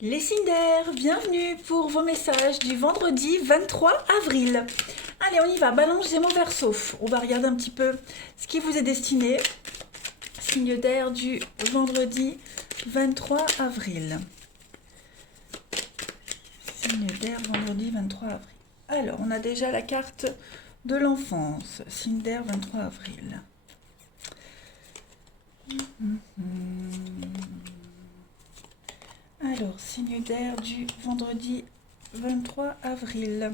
Les signes d'air, bienvenue pour vos messages du vendredi 23 avril. Allez, on y va, balance Gémeaux Verseau. On va regarder un petit peu ce qui vous est destiné. Signe d'air du vendredi 23 avril. Signe d'air, vendredi 23 avril. Alors, on a déjà la carte de l'enfance. Signe d'air, 23 avril. Alors, signe d'air du vendredi 23 avril.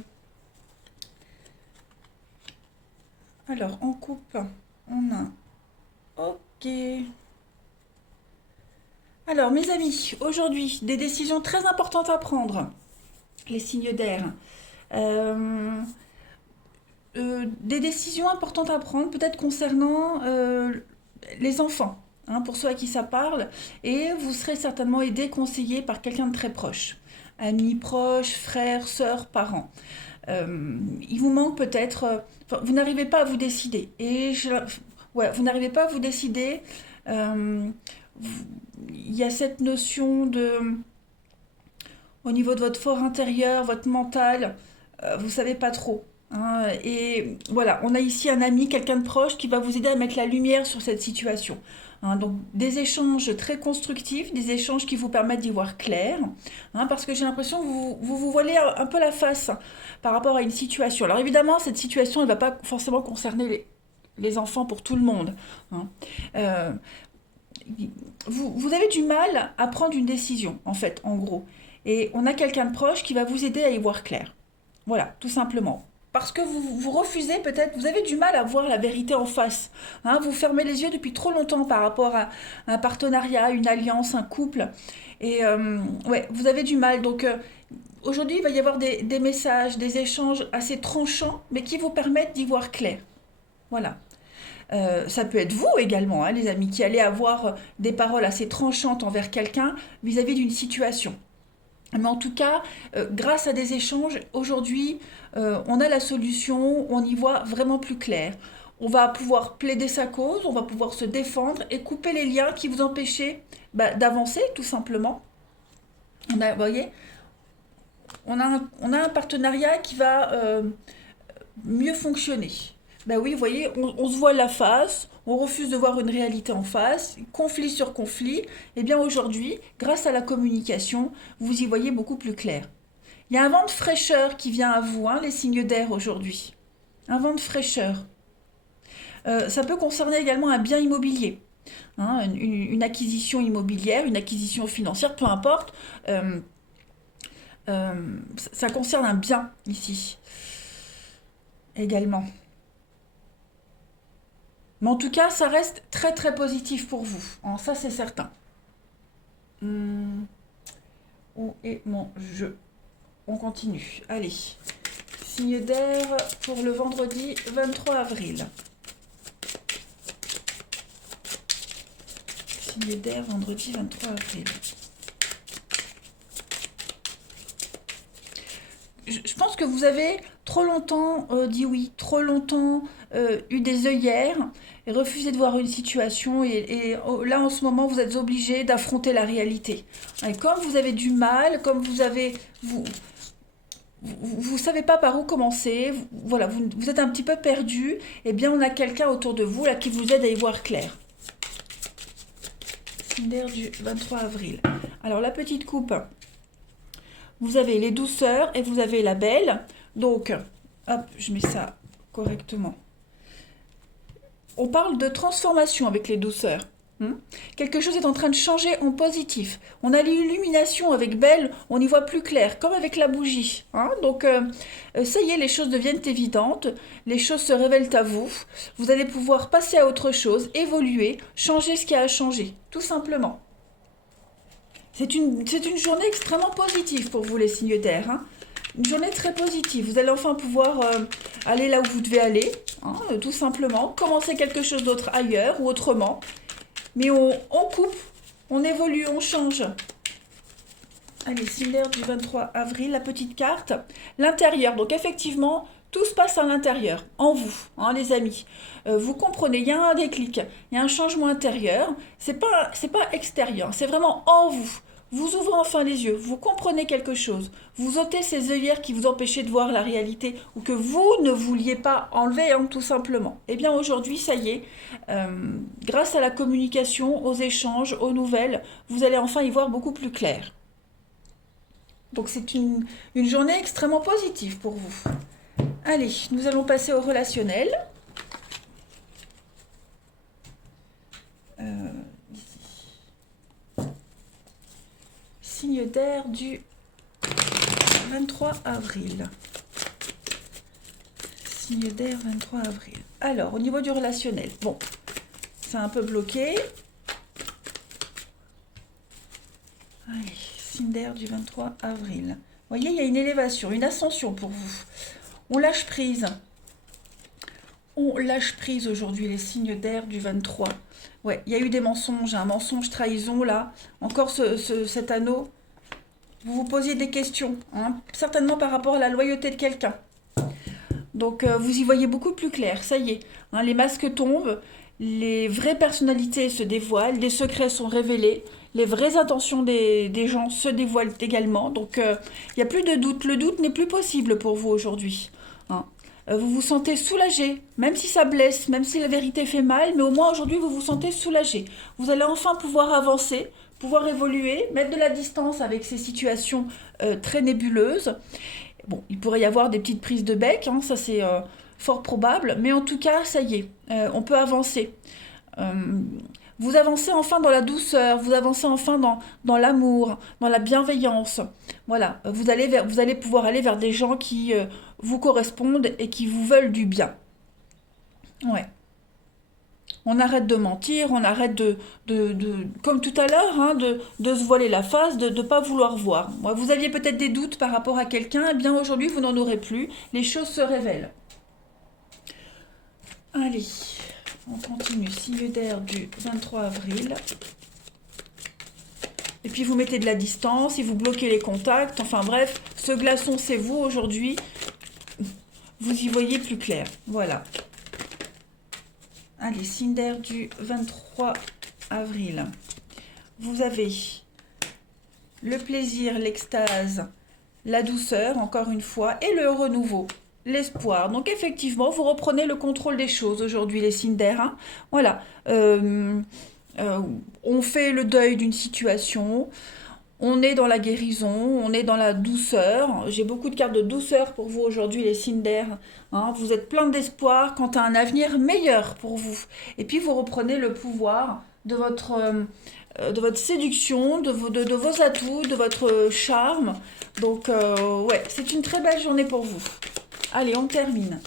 Alors, en coupe, on a... Ok. Alors, mes amis, aujourd'hui, des décisions très importantes à prendre. Les signes d'air. Des décisions importantes à prendre, peut-être concernant les enfants, hein, pour ceux à qui ça parle, et vous serez certainement aidé, conseillé par quelqu'un de très proche, amis proches, frères, sœurs, parents. Il vous manque peut-être, vous n'arrivez pas à vous décider, ouais, vous n'arrivez pas à vous décider. euh, il y a cette notion de, au niveau de votre fort intérieur, votre mental, vous savez pas trop, hein. Et voilà, on a ici un ami, quelqu'un de proche qui va vous aider à mettre la lumière sur cette situation, hein. Donc des échanges très constructifs, des échanges qui vous permettent d'y voir clair, hein, parce que j'ai l'impression que vous voilez un peu la face par rapport à une situation. Alors évidemment, cette situation, elle ne va pas forcément concerner les enfants pour tout le monde, hein. Euh, vous avez du mal à prendre une décision, en fait, en gros. Et on a quelqu'un de proche qui va vous aider à y voir clair. Voilà, tout simplement. Parce que vous refusez peut-être, vous avez du mal à voir la vérité en face, hein. Vous fermez les yeux depuis trop longtemps par rapport à un partenariat, une alliance, un couple. Et ouais, vous avez du mal. Donc aujourd'hui, il va y avoir des messages, des échanges assez tranchants, mais qui vous permettent d'y voir clair. Voilà. Ça peut être vous également, hein, les amis, qui allez avoir des paroles assez tranchantes envers quelqu'un vis-à-vis d'une situation. Mais en tout cas, grâce à des échanges, aujourd'hui, on a la solution, on y voit vraiment plus clair. On va pouvoir plaider sa cause, on va pouvoir se défendre et couper les liens qui vous empêchaient d'avancer, tout simplement. Vous voyez, on a un partenariat qui va mieux fonctionner. Ben oui, vous voyez, on se voit la face, on refuse de voir une réalité en face, conflit sur conflit. Eh bien aujourd'hui, grâce à la communication, vous y voyez beaucoup plus clair. Il y a un vent de fraîcheur qui vient à vous, hein, les signes d'air aujourd'hui. Un vent de fraîcheur. Ça peut concerner également un bien immobilier, hein, une acquisition immobilière, une acquisition financière, peu importe. Euh, ça concerne un bien ici également. Mais en tout cas, ça reste très très positif pour vous, hein, ça c'est certain. Hum, où est mon jeu? On continue. Allez. Signe d'air pour le vendredi 23 avril. Signe d'air vendredi 23 avril. Je pense que vous avez trop longtemps dit oui, trop longtemps eu des œillères et refusé de voir une situation là en ce moment vous êtes obligé d'affronter la réalité. Et comme vous avez du mal, comme vous savez pas par où commencer, voilà, vous êtes un petit peu perdu, eh bien on a quelqu'un autour de vous là qui vous aide à y voir clair. Signe d'air du 23 avril. Alors la petite coupe, vous avez les douceurs et vous avez la belle. Donc, hop, je mets ça correctement. On parle de transformation avec les douceurs. Quelque chose est en train de changer en positif. On a l'illumination avec Belle, on y voit plus clair, comme avec la bougie, hein. Donc, ça y est, les choses deviennent évidentes, les choses se révèlent à vous. Vous allez pouvoir passer à autre chose, évoluer, changer ce qui a à changer, tout simplement. C'est une journée extrêmement positive pour vous, les signes d'air, hein. Une journée très positive. Vous allez enfin pouvoir aller là où vous devez aller, hein, tout simplement. Commencer quelque chose d'autre ailleurs ou autrement. Mais on coupe, on évolue, on change. Allez, signe d'air du 23 avril, la petite carte. L'intérieur. Donc effectivement, tout se passe à l'intérieur, en vous, hein, les amis. Vous comprenez, il y a un déclic, il y a un changement intérieur. C'est pas extérieur, c'est vraiment en vous. vous ouvrez enfin les yeux, vous comprenez quelque chose, vous ôtez ces œillères qui vous empêchaient de voir la réalité ou que vous ne vouliez pas enlever, hein, tout simplement. Eh bien aujourd'hui, ça y est, grâce à la communication, aux échanges, aux nouvelles, vous allez enfin y voir beaucoup plus clair. Donc c'est une journée extrêmement positive pour vous. Allez, nous allons passer au relationnel. Ici. Signe d'air du 23 avril. Signe d'air 23 avril. Alors, au niveau du relationnel, bon, c'est un peu bloqué. Allez, signe d'air du 23 avril. Vous voyez, il y a une élévation, une ascension pour vous. On lâche prise. On lâche prise aujourd'hui, les signes d'air du 23. Ouais, il y a eu des mensonges, un mensonge trahison là. Encore cet anneau. Vous vous posiez des questions, hein, certainement par rapport à la loyauté de quelqu'un. Donc vous y voyez beaucoup plus clair, ça y est. Hein, les masques tombent, les vraies personnalités se dévoilent, les secrets sont révélés, les vraies intentions des gens se dévoilent également. Donc il n'y a plus de doute, le doute n'est plus possible pour vous aujourd'hui. Hein. Vous vous sentez soulagé, même si ça blesse, même si la vérité fait mal, mais au moins aujourd'hui vous vous sentez soulagé. Vous allez enfin pouvoir avancer, pouvoir évoluer, mettre de la distance avec ces situations très nébuleuses. Bon, il pourrait y avoir des petites prises de bec, hein, ça c'est fort probable, mais en tout cas, ça y est, on peut avancer. Euh, vous avancez enfin dans la douceur, vous avancez enfin dans l'amour, dans la bienveillance. Voilà, vous allez pouvoir aller vers des gens qui vous correspondent et qui vous veulent du bien. Ouais. On arrête de mentir, on arrête comme tout à l'heure, hein, de se voiler la face, de ne pas vouloir voir. Moi, vous aviez peut-être des doutes par rapport à quelqu'un, eh bien aujourd'hui vous n'en aurez plus, les choses se révèlent. Allez, on continue, signe d'air du 23 avril. Et puis vous mettez de la distance, et vous bloquez les contacts, enfin bref, ce glaçon c'est vous aujourd'hui, vous y voyez plus clair, voilà. Allez, signe d'air du 23 avril. Vous avez le plaisir, l'extase, la douceur, encore une fois, et le renouveau, l'espoir. Donc effectivement, vous reprenez le contrôle des choses aujourd'hui, les signes d'air. Hein. Voilà. On fait le deuil d'une situation. On est dans la guérison, on est dans la douceur. J'ai beaucoup de cartes de douceur pour vous aujourd'hui, les signes d'air. Hein. Vous êtes plein d'espoir quant à un avenir meilleur pour vous. Et puis vous reprenez le pouvoir de votre séduction, de vos atouts, de votre charme. Donc ouais, c'est une très belle journée pour vous. Allez, on termine.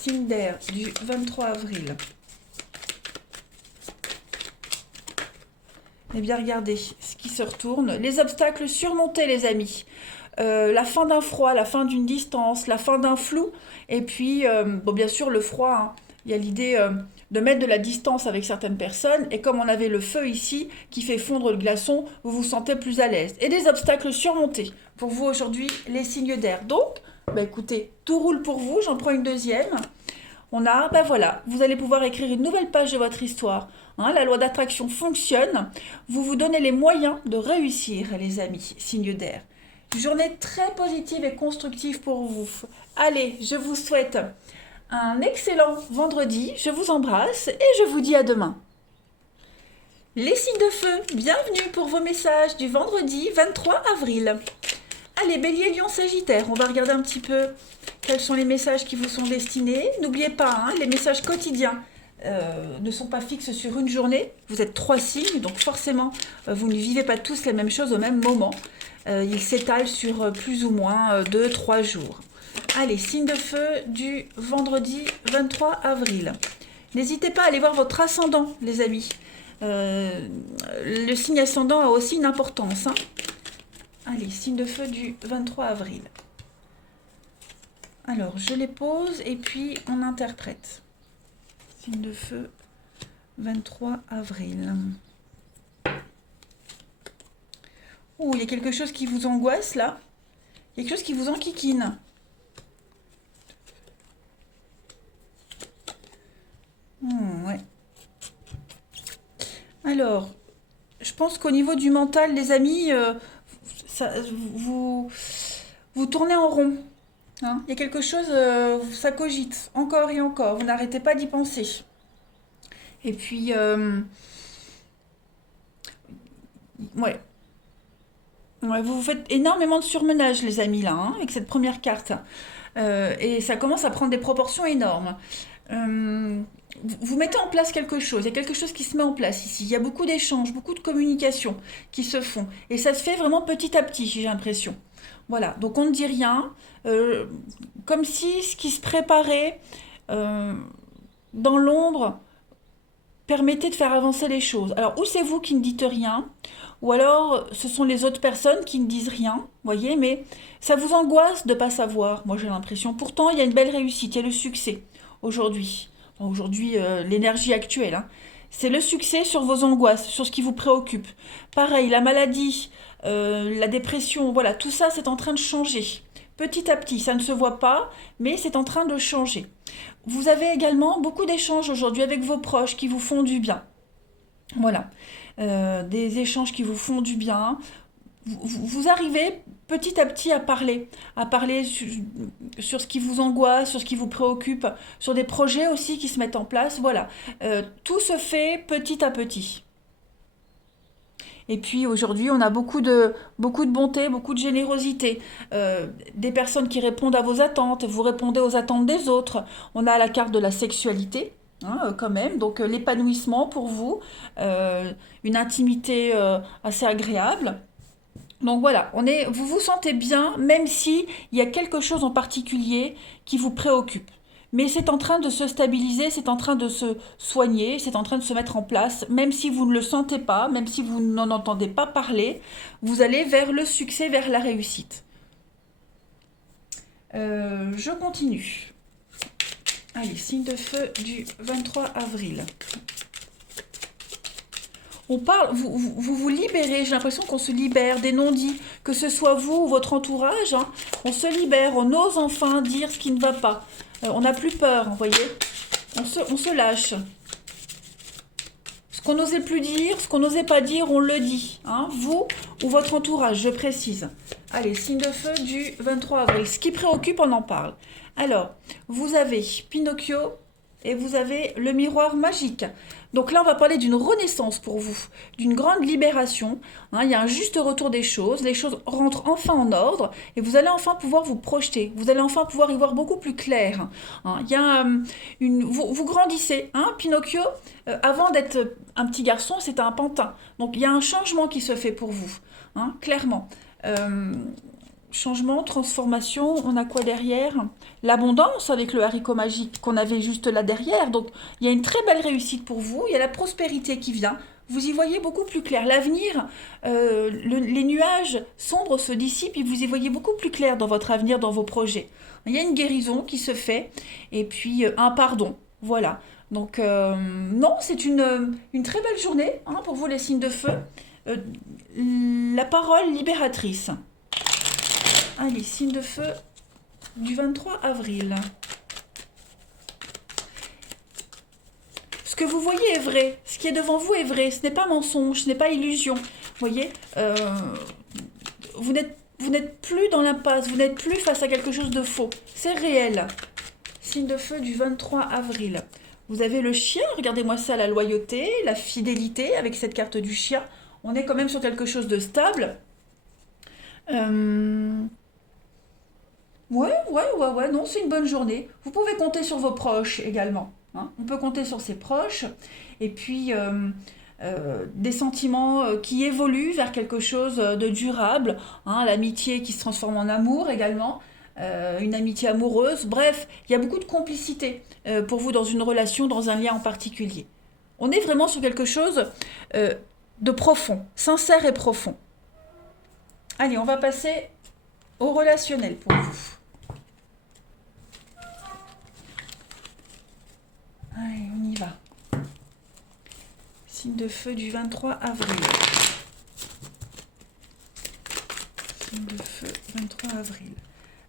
Signe d'air du 23 avril. Eh bien, regardez ce qui se retourne. Les obstacles surmontés, les amis. La fin d'un froid, la fin d'une distance, la fin d'un flou. Et puis, bon, bien sûr, le froid. Hein. Il y a l'idée de mettre de la distance avec certaines personnes. Et comme on avait le feu ici qui fait fondre le glaçon, vous vous sentez plus à l'aise. Et des obstacles surmontés. Pour vous aujourd'hui, les signes d'air. Donc, bah, écoutez, tout roule pour vous. J'en prends une deuxième. On a, ben voilà, vous allez pouvoir écrire une nouvelle page de votre histoire. Hein, la loi d'attraction fonctionne. Vous vous donnez les moyens de réussir, les amis, signe d'air. Journée très positive et constructive pour vous. Allez, je vous souhaite un excellent vendredi. Je vous embrasse et je vous dis à demain. Les signes de feu, bienvenue pour vos messages du vendredi 23 avril. Allez, Bélier, Lion, Sagittaire, on va regarder un petit peu quels sont les messages qui vous sont destinés. N'oubliez pas, hein, les messages quotidiens ne sont pas fixes sur une journée. Vous êtes 3 signes, donc forcément, vous ne vivez pas tous les mêmes choses au même moment. Ils s'étalent sur plus ou moins 2-3 jours. Allez, signe de feu du vendredi 23 avril. N'hésitez pas à aller voir votre ascendant, les amis. Le signe ascendant a aussi une importance. Hein. Allez, signe de feu du 23 avril. Alors, je les pose et puis on interprète. Signe de feu, 23 avril. Oh, il y a quelque chose qui vous angoisse là. Quelque chose qui vous enquiquine. Ouais. Alors, je pense qu'au niveau du mental, les amis, ça, vous, vous tournez en rond. Hein. Il y a quelque chose, ça cogite encore et encore. Vous n'arrêtez pas d'y penser. Et puis, ouais. Ouais, vous faites énormément de surmenage, les amis, là, hein, avec cette première carte. Et ça commence à prendre des proportions énormes. Vous mettez en place quelque chose, il y a quelque chose qui se met en place ici. Il y a beaucoup d'échanges, beaucoup de communications qui se font. Et ça se fait vraiment petit à petit, j'ai l'impression. Voilà, donc on ne dit rien, euh, comme si ce qui se préparait euh, dans l'ombre permettait de faire avancer les choses. Alors, ou c'est vous qui ne dites rien, ou alors ce sont les autres personnes qui ne disent rien, voyez, mais ça vous angoisse de ne pas savoir, moi j'ai l'impression. Pourtant, il y a une belle réussite, il y a le succès aujourd'hui. Enfin, aujourd'hui, l'énergie actuelle, hein. C'est le succès sur vos angoisses, sur ce qui vous préoccupe. Pareil, la maladie, la dépression, voilà, tout ça c'est en train de changer. Petit à petit, ça ne se voit pas, mais c'est en train de changer. Vous avez également beaucoup d'échanges aujourd'hui avec vos proches qui vous font du bien. Voilà. Des échanges qui vous font du bien. Vous arrivez petit à petit à parler sur ce qui vous angoisse, sur ce qui vous préoccupe, sur des projets aussi qui se mettent en place. Voilà. Tout se fait petit à petit. Et puis aujourd'hui, on a beaucoup de bonté, beaucoup de générosité. Des personnes qui répondent à vos attentes, vous répondez aux attentes des autres. On a la carte de la sexualité, hein, quand même, donc l'épanouissement pour vous, une intimité assez agréable. Donc voilà, vous vous sentez bien, même si il y a quelque chose en particulier qui vous préoccupe. Mais c'est en train de se stabiliser, c'est en train de se soigner, c'est en train de se mettre en place, même si vous ne le sentez pas, même si vous n'en entendez pas parler, vous allez vers le succès, vers la réussite. Je continue. Allez, signe de feu du 23 avril. On parle, vous libérez, j'ai l'impression qu'on se libère des non-dits, que ce soit vous ou votre entourage, hein, on se libère, on ose enfin dire ce qui ne va pas. On n'a plus peur, vous voyez, on se lâche. Ce qu'on n'osait plus dire, ce qu'on n'osait pas dire, on le dit. Hein, vous ou votre entourage, je précise. Allez, signe de feu du 23 avril. Ce qui préoccupe, on en parle. Alors, vous avez Pinocchio et vous avez le miroir magique. Donc là, on va parler d'une renaissance pour vous, d'une grande libération. Hein, il y a un juste retour des choses, les choses rentrent enfin en ordre et vous allez enfin pouvoir vous projeter. Vous allez enfin pouvoir y voir beaucoup plus clair. Hein, il y a vous grandissez. Hein, Pinocchio, avant d'être un petit garçon, c'était un pantin. Donc il y a un changement qui se fait pour vous, hein, clairement. Euh, Changement, transformation, on a quoi derrière? L'abondance avec le haricot magique qu'on avait juste là derrière. Donc il y a une très belle réussite pour vous, il y a la prospérité qui vient. Vous y voyez beaucoup plus clair. L'avenir, les nuages sombres se dissipent et vous y voyez beaucoup plus clair dans votre avenir, dans vos projets. Il y a une guérison qui se fait et puis un pardon. Voilà. Donc non, c'est une très belle journée, hein, pour vous les signes de feu. Euh, la parole libératrice. Allez, signe de feu du 23 avril. Ce que vous voyez est vrai. Ce qui est devant vous est vrai. Ce n'est pas mensonge, ce n'est pas illusion. Vous voyez, vous n'êtes plus dans l'impasse, vous n'êtes plus face à quelque chose de faux. C'est réel. Signe de feu du 23 avril. Vous avez le chien, regardez-moi ça, la loyauté, la fidélité avec cette carte du chien. On est quand même sur quelque chose de stable. Euh, ouais, non, c'est une bonne journée. Vous pouvez compter sur vos proches également. Hein. On peut compter sur ses proches. Et puis, des sentiments qui évoluent vers quelque chose de durable. Hein. L'amitié qui se transforme en amour également. Une amitié amoureuse. Bref, il y a beaucoup de complicité pour vous dans une relation, dans un lien en particulier. On est vraiment sur quelque chose euh, de profond, sincère et profond. Allez, on va passer au relationnel pour vous. Allez, on y va. Signe de feu du 23 avril. Signe de feu 23 avril.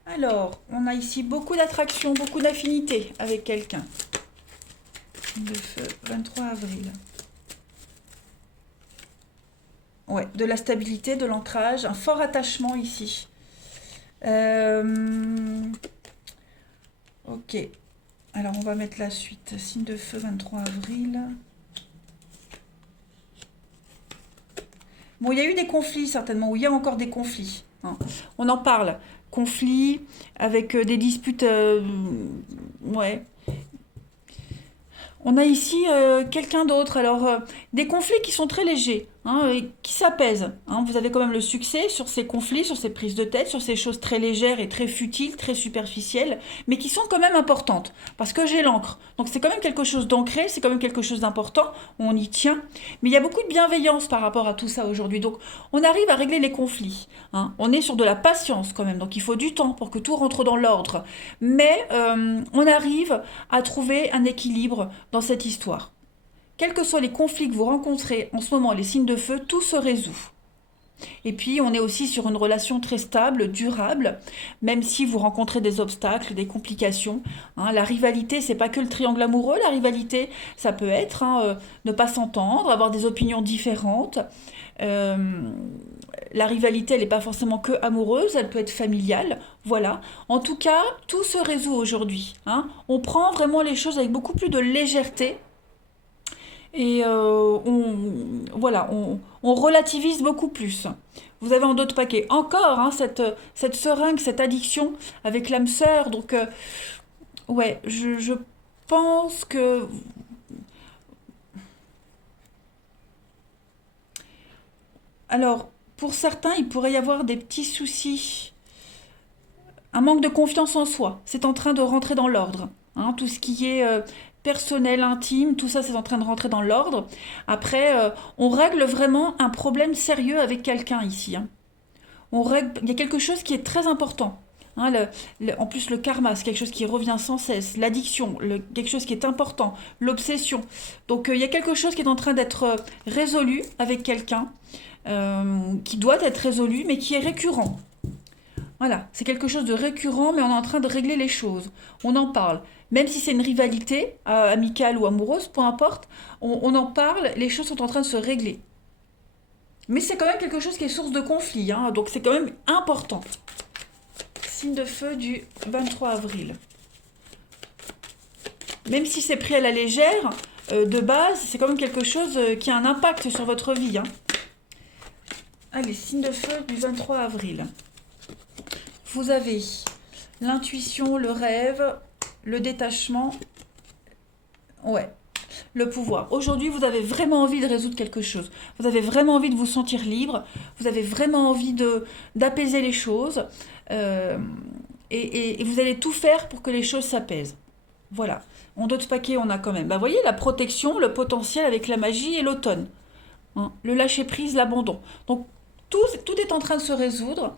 Alors, on a ici beaucoup d'attraction, beaucoup d'affinité avec quelqu'un. Signe de feu 23 avril. Ouais, de la stabilité, de l'ancrage, un fort attachement ici. Euh, ok. Alors, on va mettre la suite. Signe de feu, 23 avril. Bon, il y a eu des conflits, certainement, ou il y a encore des conflits, hein. On en parle. Conflits avec des disputes. Ouais. On a ici quelqu'un d'autre. Alors, des conflits qui sont très légers, hein, et qui s'apaisent, hein. Vous avez quand même le succès sur ces conflits, sur ces prises de tête, sur ces choses très légères et très futiles, très superficielles, mais qui sont quand même importantes. Parce que j'ai l'encre. Donc, c'est quand même quelque chose d'ancré, c'est quand même quelque chose d'important. On y tient. Mais il y a beaucoup de bienveillance par rapport à tout ça aujourd'hui. Donc, on arrive à régler les conflits, hein. On est sur de la patience quand même. Donc, il faut du temps pour que tout rentre dans l'ordre. Mais on arrive à trouver un équilibre dans cette histoire. Quels que soient les conflits que vous rencontrez en ce moment, les signes de feu, tout se résout. Et puis, on est aussi sur une relation très stable, durable, même si vous rencontrez des obstacles, des complications, hein. La rivalité, c'est pas que le triangle amoureux. La rivalité, ça peut être ne pas s'entendre, avoir des opinions différentes. Euh, la rivalité, elle n'est pas forcément que amoureuse, elle peut être familiale. Voilà. En tout cas, tout se résout aujourd'hui, hein. On prend vraiment les choses avec beaucoup plus de légèreté et voilà, on relativise beaucoup plus. Vous avez en d'autres paquets encore, hein, cette seringue, cette addiction avec l'âme sœur. Donc, ouais, je pense que... Alors, pour certains, il pourrait y avoir des petits soucis, un manque de confiance en soi. C'est en train de rentrer dans l'ordre, hein. Tout ce qui est personnel, intime, tout ça, c'est en train de rentrer dans l'ordre. Après, on règle vraiment un problème sérieux avec quelqu'un ici, hein. Il y a quelque chose qui est très important, hein. En plus, le karma, c'est quelque chose qui revient sans cesse. L'addiction, quelque chose qui est important. L'obsession. Donc, il y a quelque chose qui est en train d'être résolu avec quelqu'un, qui doit être résolu, mais qui est récurrent. Voilà, c'est quelque chose de récurrent, mais on est en train de régler les choses. On en parle. Même si c'est une rivalité, amicale ou amoureuse, peu importe, on en parle, les choses sont en train de se régler. Mais c'est quand même quelque chose qui est source de conflit, hein, donc c'est quand même important. Signe de feu du 23 avril. Même si c'est pris à la légère, de base, c'est quand même quelque chose qui a un impact sur votre vie, hein. Allez, signe de feu du 23 avril. Vous avez l'intuition, le rêve, le détachement, ouais, le pouvoir. Aujourd'hui, vous avez vraiment envie de résoudre quelque chose. Vous avez vraiment envie de vous sentir libre. Vous avez vraiment envie d'apaiser les choses. euh, et vous allez tout faire pour que les choses s'apaisent. Voilà. En d'autres paquets, on a quand même, bah, vous voyez, la protection, le potentiel avec la magie et l'automne, hein. Le lâcher-prise, l'abandon. Donc, tout est en train de se résoudre,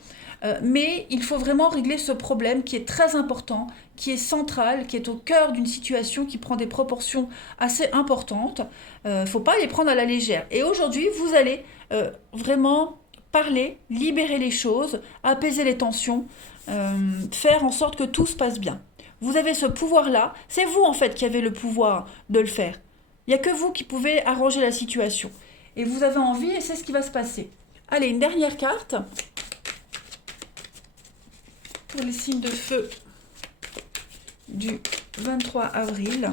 mais il faut vraiment régler ce problème qui est très important, qui est central, qui est au cœur d'une situation qui prend des proportions assez importantes. Il ne faut pas les prendre à la légère. Et aujourd'hui, vous allez vraiment parler, libérer les choses, apaiser les tensions, faire en sorte que tout se passe bien. Vous avez ce pouvoir-là, c'est vous en fait qui avez le pouvoir de le faire. Il n'y a que vous qui pouvez arranger la situation. Et vous avez envie et c'est ce qui va se passer. Allez, une dernière carte pour les signes de feu du 23 avril.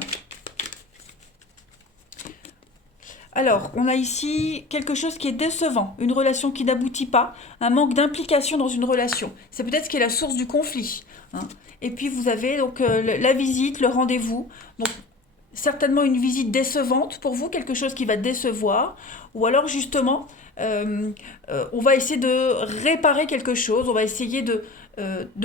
Alors, on a ici quelque chose qui est décevant, une relation qui n'aboutit pas, un manque d'implication dans une relation. C'est peut-être ce qui est la source du conflit, hein. Et puis vous avez donc la visite, le rendez-vous. Donc certainement une visite décevante pour vous, quelque chose qui va décevoir, ou alors justement, on va essayer de réparer quelque chose, on va essayer de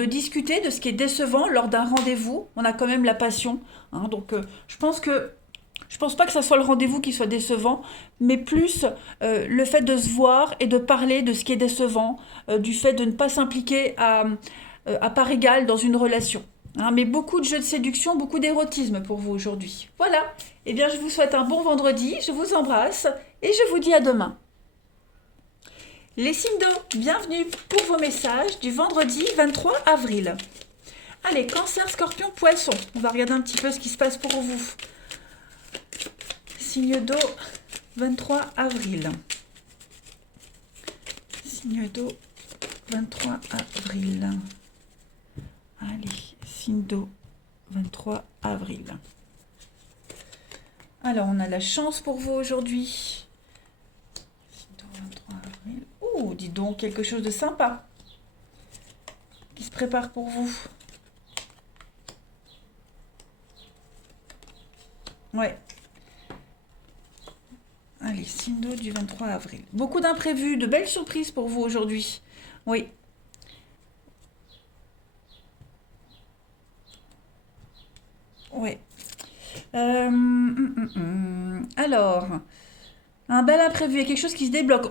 discuter de ce qui est décevant lors d'un rendez-vous. On a quand même la passion, hein. Donc je pense pas que ça soit le rendez-vous qui soit décevant, mais plus le fait de se voir et de parler de ce qui est décevant, du fait de ne pas s'impliquer à part égale dans une relation, hein. Mais beaucoup de jeux de séduction, beaucoup d'érotisme pour vous aujourd'hui. Voilà, eh bien je vous souhaite un bon vendredi, je vous embrasse et je vous dis à demain. Les signes d'eau, bienvenue pour vos messages du vendredi 23 avril. Allez, Cancer, Scorpion, Poisson, on va regarder un petit peu ce qui se passe pour vous. Signe d'eau, 23 avril. Signe d'eau, 23 avril. Allez, signe d'eau, 23 avril. Alors, on a la chance pour vous aujourd'hui. Signe d'eau, 23 avril. Oh, dis donc, quelque chose de sympa qui se prépare pour vous. Ouais. Allez, signe d'eau du 23 avril. Beaucoup d'imprévus, de belles surprises pour vous aujourd'hui. Oui. Ouais. Alors, un bel imprévu, il y a quelque chose qui se débloque.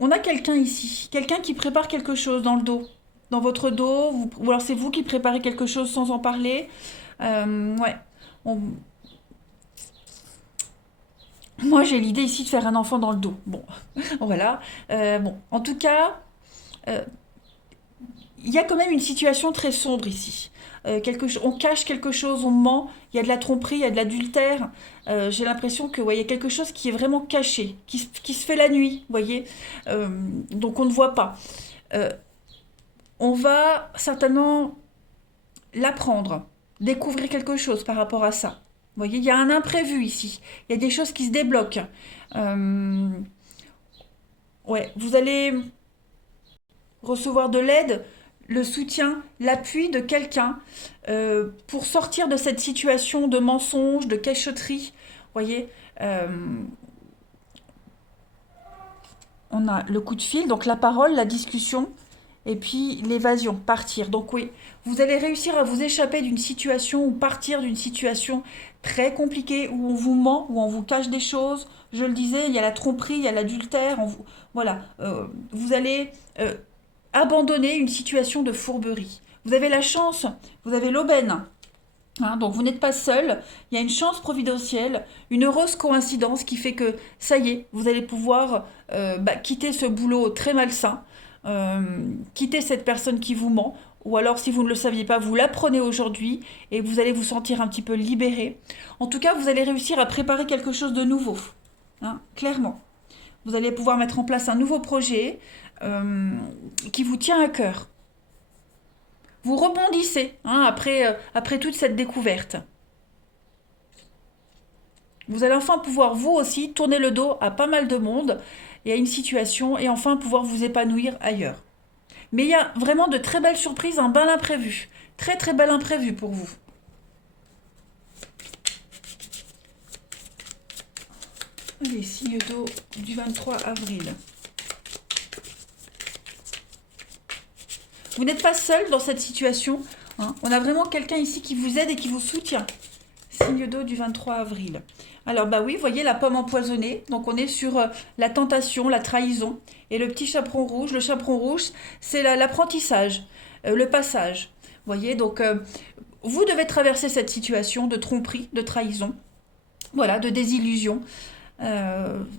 On a quelqu'un ici, quelqu'un qui prépare quelque chose dans le dos, dans votre dos, ou alors c'est vous qui préparez quelque chose sans en parler. Ouais. On- Moi, j'ai l'idée ici de faire un enfant dans le dos. Bon, voilà. Bon, en tout cas, euh, il y a quand même une situation très sombre ici. On cache quelque chose, on ment, il y a de la tromperie, il y a de l'adultère. J'ai l'impression que, ouais, il y a quelque chose qui est vraiment caché, qui se fait la nuit, vous voyez. Euh, donc on ne voit pas. Euh, on va certainement l'apprendre, découvrir quelque chose par rapport à ça. Vous voyez, il y a un imprévu ici. Il y a des choses qui se débloquent. Euh, ouais, vous allez recevoir de l'aide, le soutien, l'appui de quelqu'un pour sortir de cette situation de mensonge, de cachotterie. Vous voyez, euh, on a le coup de fil, donc la parole, la discussion, et puis l'évasion, partir. Donc oui, vous allez réussir à vous échapper d'une situation ou partir d'une situation très compliquée où on vous ment, où on vous cache des choses. Je le disais, il y a la tromperie, il y a l'adultère. Voilà, vous allez abandonner une situation de fourberie. Vous avez la chance, vous avez l'aubaine. Hein, donc vous n'êtes pas seul, il y a une chance providentielle, une heureuse coïncidence qui fait que ça y est, vous allez pouvoir quitter ce boulot très malsain, euh, quitter cette personne qui vous ment, ou alors si vous ne le saviez pas, vous l'apprenez aujourd'hui et vous allez vous sentir un petit peu libéré. En tout cas, vous allez réussir à préparer quelque chose de nouveau, hein, clairement. Vous allez pouvoir mettre en place un nouveau projet euh, qui vous tient à cœur. Vous rebondissez hein, après toute cette découverte. Vous allez enfin pouvoir, vous aussi, tourner le dos à pas mal de monde et à une situation et enfin pouvoir vous épanouir ailleurs. Mais il y a vraiment de très belles surprises, un bel imprévu. Très très bel imprévu pour vous. Les signes d'eau du 23 avril. Vous n'êtes pas seul dans cette situation. Hein. On a vraiment quelqu'un ici qui vous aide et qui vous soutient. Signe d'eau du 23 avril. Alors bah oui, vous voyez la pomme empoisonnée. Donc on est sur la tentation, la trahison. Et le petit chaperon rouge, le chaperon rouge, c'est l'apprentissage, le passage. Vous voyez, donc vous devez traverser cette situation de tromperie, de trahison, voilà, de désillusion.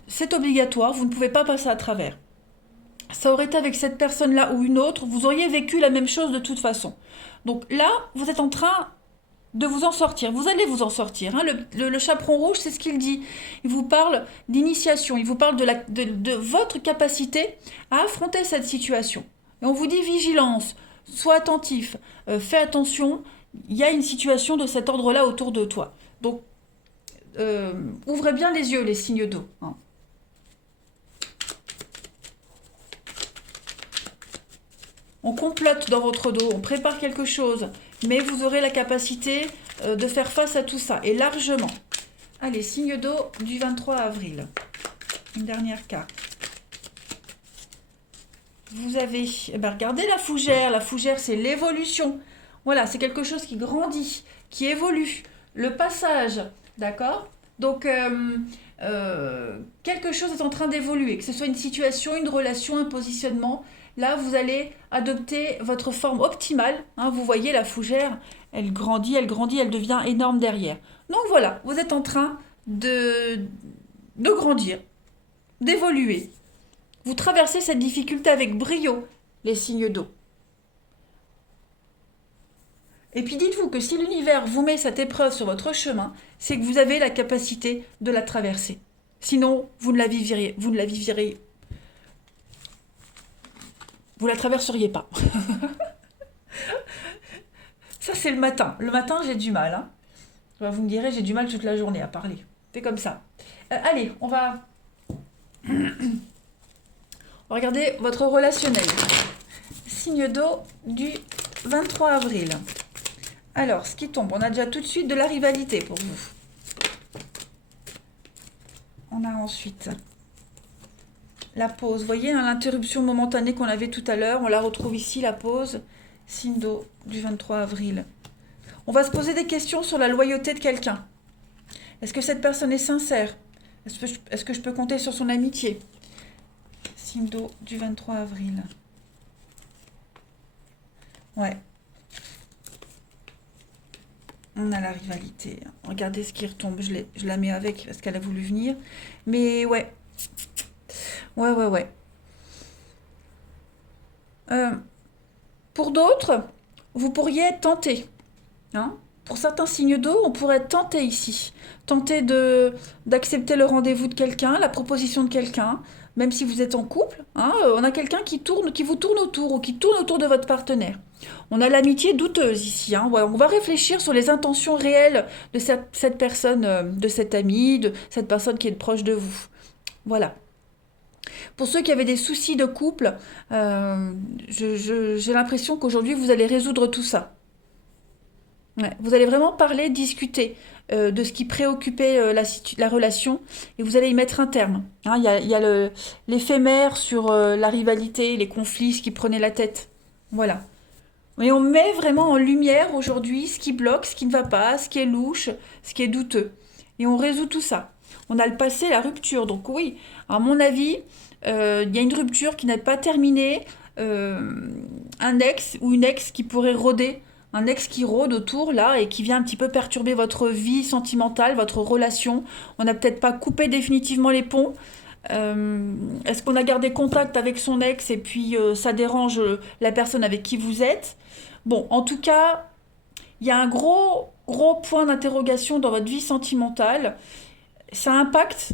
C'est obligatoire, vous ne pouvez pas passer à travers. Ça aurait été avec cette personne-là ou une autre, vous auriez vécu la même chose de toute façon. Donc là, vous êtes en train de vous en sortir. Vous allez vous en sortir. Hein. Le chaperon rouge, c'est ce qu'il dit. Il vous parle d'initiation, il vous parle de votre capacité à affronter cette situation. Et on vous dit vigilance, sois attentif, fais attention, il y a une situation de cet ordre-là autour de toi. Donc, ouvrez bien les yeux, les signes d'eau. Hein. On complote dans votre dos, on prépare quelque chose, mais vous aurez la capacité de faire face à tout ça, et largement. Allez, signe d'eau du 23 avril. Une dernière carte. Vous avez, regardez la fougère c'est l'évolution. Voilà, c'est quelque chose qui grandit, qui évolue. Le passage, d'accord. Donc, quelque chose est en train d'évoluer, que ce soit une situation, une relation, un positionnement. Là, vous allez adopter votre forme optimale. Hein, vous voyez, la fougère, elle grandit, elle devient énorme derrière. Donc voilà, vous êtes en train de grandir, d'évoluer. Vous traversez cette difficulté avec brio, les signes d'eau. Et puis dites-vous que si l'univers vous met cette épreuve sur votre chemin, c'est que vous avez la capacité de la traverser. Sinon, vous ne la vivrez Vous la traverseriez pas. Ça, c'est le matin. Le matin, j'ai du mal, hein. Bah, vous me direz, j'ai du mal toute la journée à parler. C'est comme ça. Allez, on va regarder votre relationnel. Signe d'eau du 23 avril. Alors, ce qui tombe, on a déjà tout de suite de la rivalité pour vous. On a ensuite la pause. Vous voyez, hein, l'interruption momentanée qu'on avait tout à l'heure, on la retrouve ici, la pause. Signe d'eau du 23 avril. On va se poser des questions sur la loyauté de quelqu'un. Est-ce que cette personne est sincère? Est-ce que je peux compter sur son amitié? Signe d'eau du 23 avril. Ouais. On a la rivalité. Regardez ce qui retombe. Je la mets avec parce qu'elle a voulu venir. Mais ouais. Ouais. Euh, pour d'autres, vous pourriez être tenté. Hein. Pour certains signes d'eau, on pourrait être tenté ici. Tenter d'accepter le rendez-vous de quelqu'un, la proposition de quelqu'un, même si vous êtes en couple. Hein, on a quelqu'un qui vous tourne autour ou qui tourne autour de votre partenaire. On a l'amitié douteuse ici. Hein. Ouais, on va réfléchir sur les intentions réelles de cette personne, de cet ami, de cette personne qui est proche de vous. Voilà. Pour ceux qui avaient des soucis de couple, j'ai l'impression qu'aujourd'hui, vous allez résoudre tout ça. Ouais, vous allez vraiment parler, discuter de ce qui préoccupait la relation et vous allez y mettre un terme. Hein, il y a l'éphémère sur la rivalité, les conflits, ce qui prenait la tête. Voilà. Et on met vraiment en lumière aujourd'hui ce qui bloque, ce qui ne va pas, ce qui est louche, ce qui est douteux. Et on résout tout ça. On a le passé, la rupture. Donc oui, à mon avis, il y a une rupture qui n'a pas terminé, un ex ou une ex qui pourrait rôder, un ex qui rôde autour là et qui vient un petit peu perturber votre vie sentimentale, votre relation. On n'a peut-être pas coupé définitivement les ponts. Est-ce qu'on a gardé contact avec son ex et puis ça dérange la personne avec qui vous êtes? Bon, en tout cas, il y a un gros point d'interrogation dans votre vie sentimentale. Ça impacte,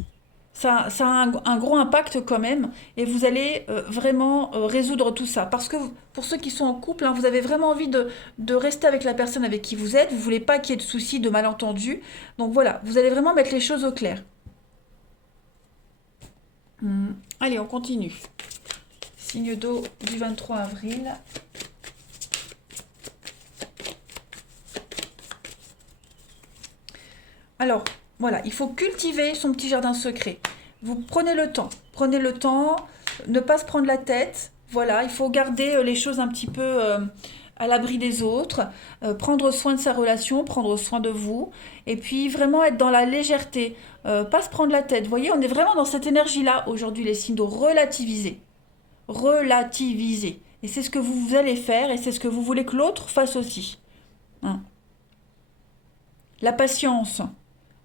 ça a un gros impact quand même, et vous allez vraiment résoudre tout ça. Parce que pour ceux qui sont en couple, hein, vous avez vraiment envie de rester avec la personne avec qui vous êtes, vous voulez pas qu'il y ait de soucis, de malentendus. Donc voilà, vous allez vraiment mettre les choses au clair. Allez, on continue. Signe d'eau du 23 avril. Alors, voilà, il faut cultiver son petit jardin secret. Vous prenez le temps, ne pas se prendre la tête. Voilà, il faut garder les choses un petit peu à l'abri des autres, prendre soin de sa relation, prendre soin de vous, et puis vraiment être dans la légèreté, pas se prendre la tête. Vous voyez, on est vraiment dans cette énergie-là aujourd'hui, les signes de relativiser. Relativiser. Et c'est ce que vous allez faire, et c'est ce que vous voulez que l'autre fasse aussi. Hein. La patience.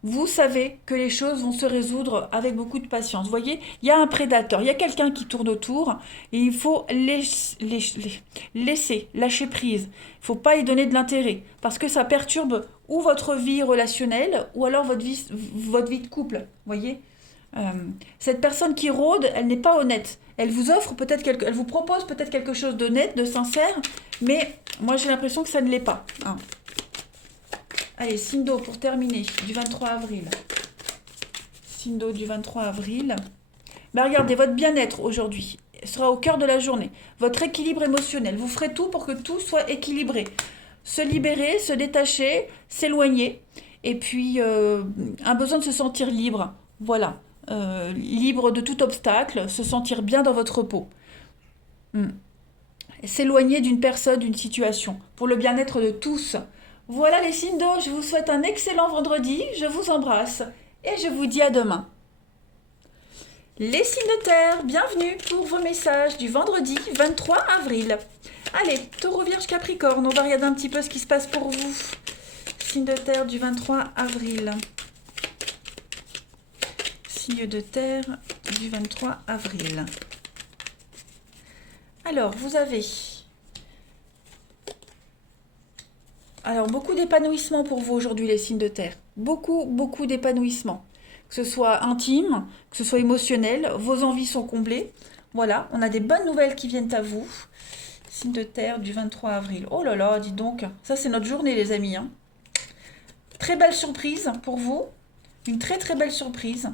Vous savez que les choses vont se résoudre avec beaucoup de patience. Vous voyez, il y a un prédateur, il y a quelqu'un qui tourne autour et il faut laisser, lâcher prise. Il ne faut pas y donner de l'intérêt parce que ça perturbe ou votre vie relationnelle ou alors votre vie de couple. Vous voyez. Cette personne qui rôde, elle n'est pas honnête. Elle vous offre peut-être elle vous propose peut-être quelque chose d'honnête, de sincère, mais moi j'ai l'impression que ça ne l'est pas. Hein. Allez, signe d'eau pour terminer, du 23 avril. Signe d'eau du 23 avril. Ben regardez, votre bien-être aujourd'hui sera au cœur de la journée. Votre équilibre émotionnel. Vous ferez tout pour que tout soit équilibré. Se libérer, se détacher, s'éloigner. Et puis, un besoin de se sentir libre. Voilà. Libre de tout obstacle, se sentir bien dans votre peau. S'éloigner d'une personne, d'une situation. Pour le bien-être de tous. Voilà les signes d'eau, je vous souhaite un excellent vendredi, je vous embrasse et je vous dis à demain. Les signes de terre, bienvenue pour vos messages du vendredi 23 avril. Allez, Taureau, Vierge, Capricorne, on va regarder un petit peu ce qui se passe pour vous. Signe de terre du 23 avril. Signe de terre du 23 avril. Alors, vous avez... Alors, beaucoup d'épanouissement pour vous aujourd'hui, les signes de terre. Beaucoup d'épanouissement. Que ce soit intime, que ce soit émotionnel, vos envies sont comblées. Voilà, on a des bonnes nouvelles qui viennent à vous. Signe de terre du 23 avril. Oh là là, dis donc. Ça, c'est notre journée, les amis, hein. Très belle surprise pour vous. Une très très belle surprise.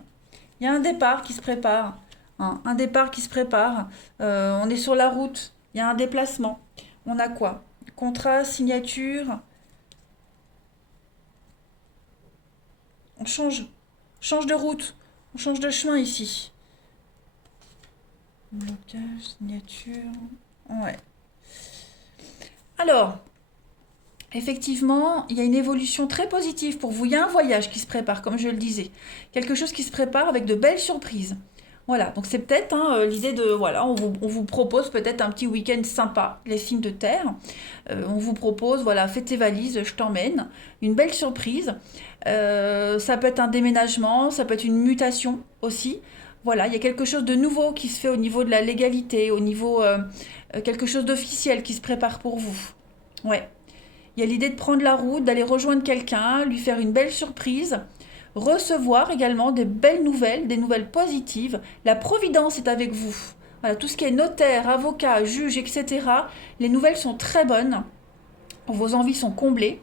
Il y a un départ qui se prépare, hein, un départ qui se prépare. On est sur la route. Il y a un déplacement. On a quoi? Contrat, signature. On change de route. On change de chemin ici. Blocage, signature. Ouais. Alors, effectivement, il y a une évolution très positive pour vous. Il y a un voyage qui se prépare, comme je le disais. Quelque chose qui se prépare avec de belles surprises. Voilà, donc c'est peut-être hein, l'idée de, voilà, on vous propose peut-être un petit week-end sympa, les signes de terre. On vous propose, voilà, fais tes valises, je t'emmène. Une belle surprise. Ça peut être un déménagement, ça peut être une mutation aussi. Voilà, il y a quelque chose de nouveau qui se fait au niveau de la légalité, au niveau quelque chose d'officiel qui se prépare pour vous. Ouais. Il y a l'idée de prendre la route, d'aller rejoindre quelqu'un, lui faire une belle surprise, recevoir également des nouvelles positives. La providence est avec vous. Voilà, tout ce qui est notaire, avocat, juge, etc. Les nouvelles sont très bonnes. Vos envies sont comblées.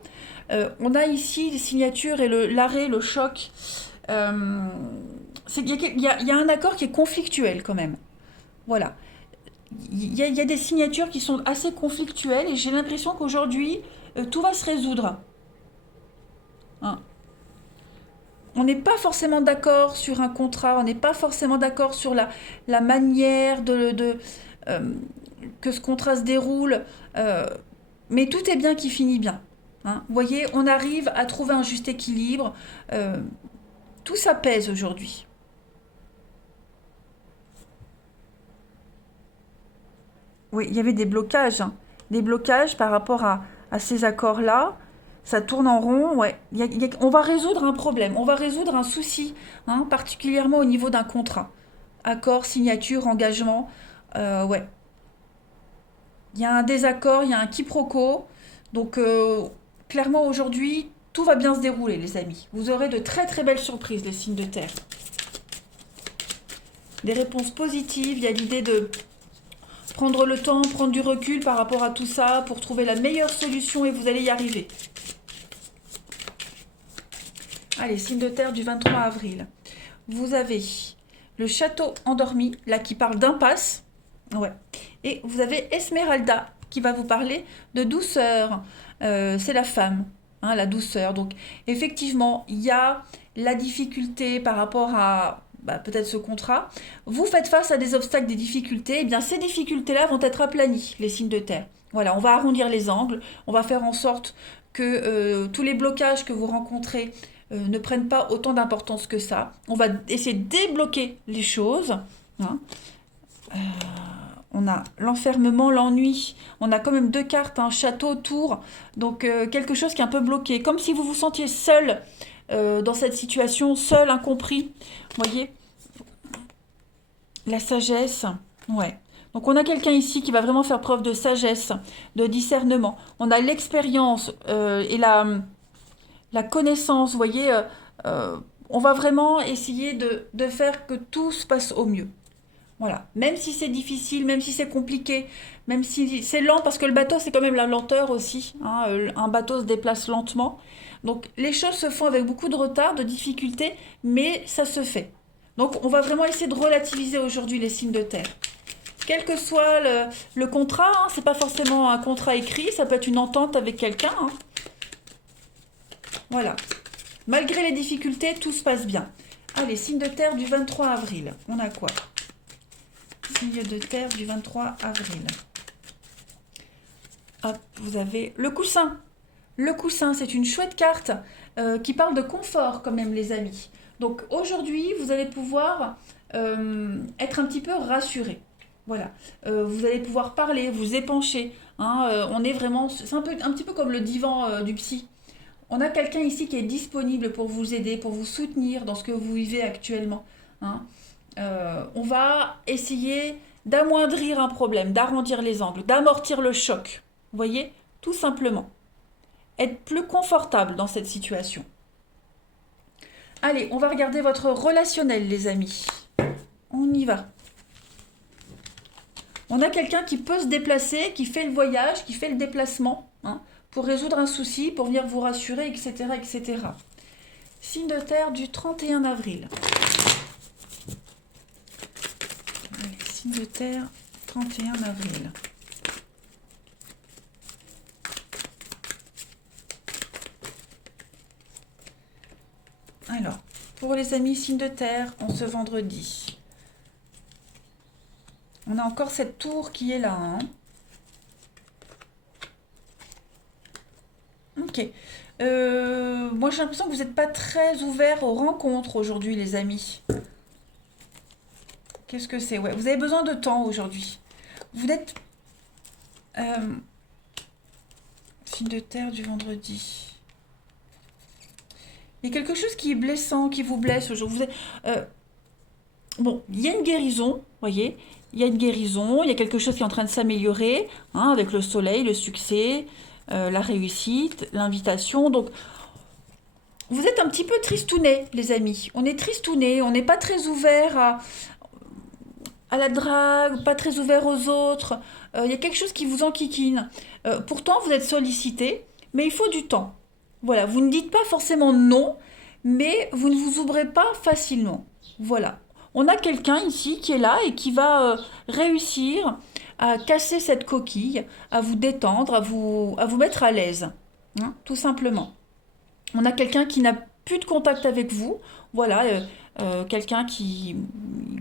On a ici les signatures et l'arrêt, le choc. Il y a un accord qui est conflictuel quand même. Voilà. Il y a des signatures qui sont assez conflictuelles et j'ai l'impression qu'aujourd'hui, tout va se résoudre. Hein. On n'est pas forcément d'accord sur un contrat, on n'est pas forcément d'accord sur la manière euh, que ce contrat se déroule, euh, mais tout est bien qui finit bien. Hein. Vous voyez, on arrive à trouver un juste équilibre, euh, tout s'apaise aujourd'hui. Oui, il y avait des blocages, hein. Des blocages par rapport à ces accords-là. Ça tourne en rond, ouais. On va résoudre un problème, on va résoudre un souci, hein, particulièrement au niveau d'un contrat. Accord, signature, engagement, ouais. Il y a un désaccord, il y a un quiproquo. Donc, clairement, aujourd'hui, tout va bien se dérouler, les amis. Vous aurez de très très belles surprises, les signes de terre. Des réponses positives, il y a l'idée de prendre le temps, prendre du recul par rapport à tout ça pour trouver la meilleure solution et vous allez y arriver. Allez, signe de terre du 23 avril. Vous avez le château endormi, là qui parle d'impasse. Ouais. Et vous avez Esmeralda qui va vous parler de douceur. C'est la femme, hein, la douceur. Donc, effectivement, il y a la difficulté par rapport à peut-être ce contrat. Vous faites face à des obstacles, des difficultés. Eh bien, ces difficultés-là vont être aplanies, les signes de terre. Voilà, on va arrondir les angles. On va faire en sorte que tous les blocages que vous rencontrez ne prennent pas autant d'importance que ça. On va essayer de débloquer les choses. Hein. Euh, on a l'enfermement, l'ennui. On a quand même deux cartes, un château, tour. Donc quelque chose qui est un peu bloqué. Comme si vous vous sentiez seul dans cette situation, seul, incompris. Vous voyez? La sagesse. Ouais. Donc on a quelqu'un ici qui va vraiment faire preuve de sagesse, de discernement. On a l'expérience et la connaissance, vous voyez, on va vraiment essayer de faire que tout se passe au mieux. Voilà. Même si c'est difficile, même si c'est compliqué, même si c'est lent, parce que le bateau, c'est quand même la lenteur aussi. Hein, un bateau se déplace lentement. Donc les choses se font avec beaucoup de retard, de difficulté, mais ça se fait. Donc on va vraiment essayer de relativiser aujourd'hui les signes de terre. Quel que soit le contrat, hein, c'est pas forcément un contrat écrit, ça peut être une entente avec quelqu'un. Hein. Voilà. Malgré les difficultés, tout se passe bien. Allez, signe de terre du 23 avril. On a quoi? Signe de terre du 23 avril. Hop, vous avez le coussin. Le coussin, c'est une chouette carte qui parle de confort quand même, les amis. Donc aujourd'hui, vous allez pouvoir être un petit peu rassuré. Voilà. Vous allez pouvoir parler, vous épancher. Hein, on est vraiment... C'est un petit peu comme le divan du psy. On a quelqu'un ici qui est disponible pour vous aider, pour vous soutenir dans ce que vous vivez actuellement. Hein. On va essayer d'amoindrir un problème, d'arrondir les angles, d'amortir le choc. Vous voyez? Tout simplement. Être plus confortable dans cette situation. Allez, on va regarder votre relationnel, les amis. On y va. On a quelqu'un qui peut se déplacer, qui fait le voyage, qui fait le déplacement, hein, pour résoudre un souci, pour venir vous rassurer, etc., etc. Signe de terre du 31 avril. Allez, signe de terre, 31 avril. Alors, pour les amis signes de terre, en ce vendredi, on a encore cette tour qui est là, hein. Ok. Moi, j'ai l'impression que vous n'êtes pas très ouvert aux rencontres aujourd'hui, les amis. Qu'est-ce que c'est? Ouais, vous avez besoin de temps aujourd'hui. Vous êtes... signe de terre du vendredi. Il y a quelque chose qui est blessant, qui vous blesse aujourd'hui. Bon, il y a une guérison, voyez. Il y a une guérison, il y a quelque chose qui est en train de s'améliorer, hein, avec le soleil, le succès, la réussite, l'invitation. Donc, vous êtes un petit peu tristounet, les amis. On est tristounet, on n'est pas très ouvert à la drague, pas très ouvert aux autres. Il y a quelque chose qui vous enquiquine. Pourtant, vous êtes sollicité, mais il faut du temps. Voilà, vous ne dites pas forcément non, mais vous ne vous ouvrez pas facilement. Voilà. On a quelqu'un ici qui est là et qui va réussir à casser cette coquille, à vous détendre, à vous mettre à l'aise, hein, tout simplement. On a quelqu'un qui n'a plus de contact avec vous, voilà, quelqu'un qui...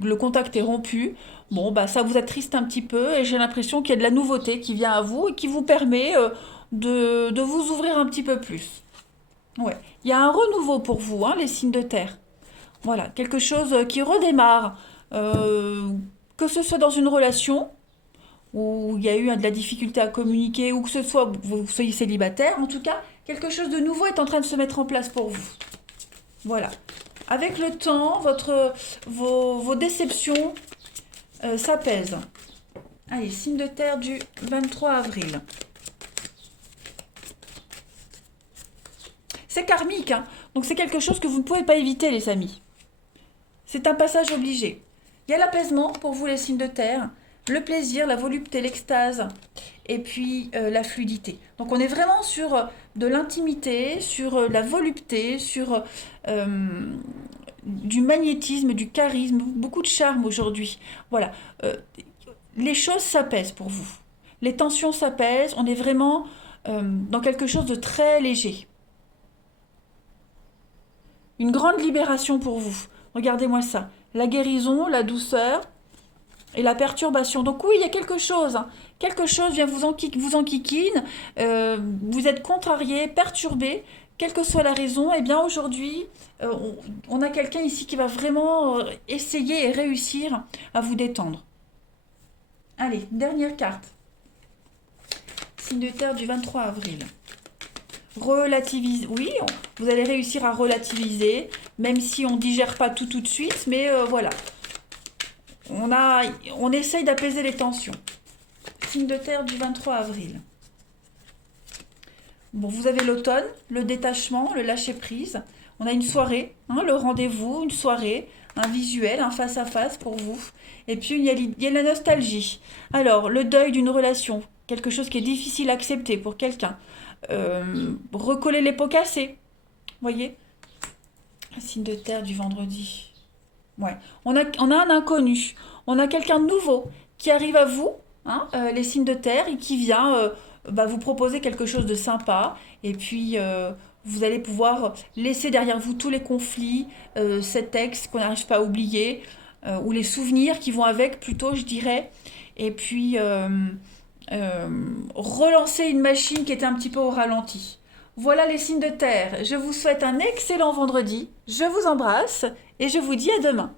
Le contact est rompu, bon, bah ça vous attriste un petit peu et j'ai l'impression qu'il y a de la nouveauté qui vient à vous et qui vous permet de vous ouvrir un petit peu plus. Ouais, il y a un renouveau pour vous, hein, les signes de terre. Voilà, quelque chose qui redémarre, que ce soit dans une relation où il y a eu de la difficulté à communiquer, ou que ce soit vous soyez célibataire, en tout cas, quelque chose de nouveau est en train de se mettre en place pour vous. Voilà. Avec le temps, vos déceptions s'apaisent. Allez, signe de terre du 23 avril. C'est karmique, hein, donc c'est quelque chose que vous ne pouvez pas éviter, les amis. C'est un passage obligé. Il y a l'apaisement pour vous, les signes de terre, le plaisir, la volupté, l'extase, et puis la fluidité. Donc on est vraiment sur de l'intimité, sur la volupté, sur du magnétisme, du charisme, beaucoup de charme aujourd'hui. Voilà. Les choses s'apaisent pour vous. Les tensions s'apaisent, on est vraiment dans quelque chose de très léger. Une grande libération pour vous. Regardez-moi ça. La guérison, la douceur et la perturbation. Donc oui, il y a quelque chose. Hein. Quelque chose vient vous enquiquine. Vous êtes contrarié, perturbé. Quelle que soit la raison, eh bien aujourd'hui, on a quelqu'un ici qui va vraiment essayer et réussir à vous détendre. Allez, dernière carte. Signe de terre du 23 avril. Relativise, oui, vous allez réussir à relativiser, même si on ne digère pas tout de suite, mais voilà. On essaye d'apaiser les tensions. Signe de terre du 23 avril. Bon, vous avez l'automne, le détachement, le lâcher-prise. On a une soirée, hein, le rendez-vous, une soirée, un visuel, un face-à-face pour vous. Et puis, il y a la nostalgie. Alors, le deuil d'une relation, quelque chose qui est difficile à accepter pour quelqu'un. Recoller les pots cassés. Voyez? Signe de terre du vendredi. Ouais. On a un inconnu. On a quelqu'un de nouveau qui arrive à vous, hein, les signes de terre, et qui vient vous proposer quelque chose de sympa. Et puis, vous allez pouvoir laisser derrière vous tous les conflits, cet ex qu'on n'arrive pas à oublier, ou les souvenirs qui vont avec, plutôt, je dirais. Et puis... relancer une machine qui était un petit peu au ralenti. Voilà les signes de terre. Je vous souhaite un excellent vendredi. Je vous embrasse et je vous dis à demain.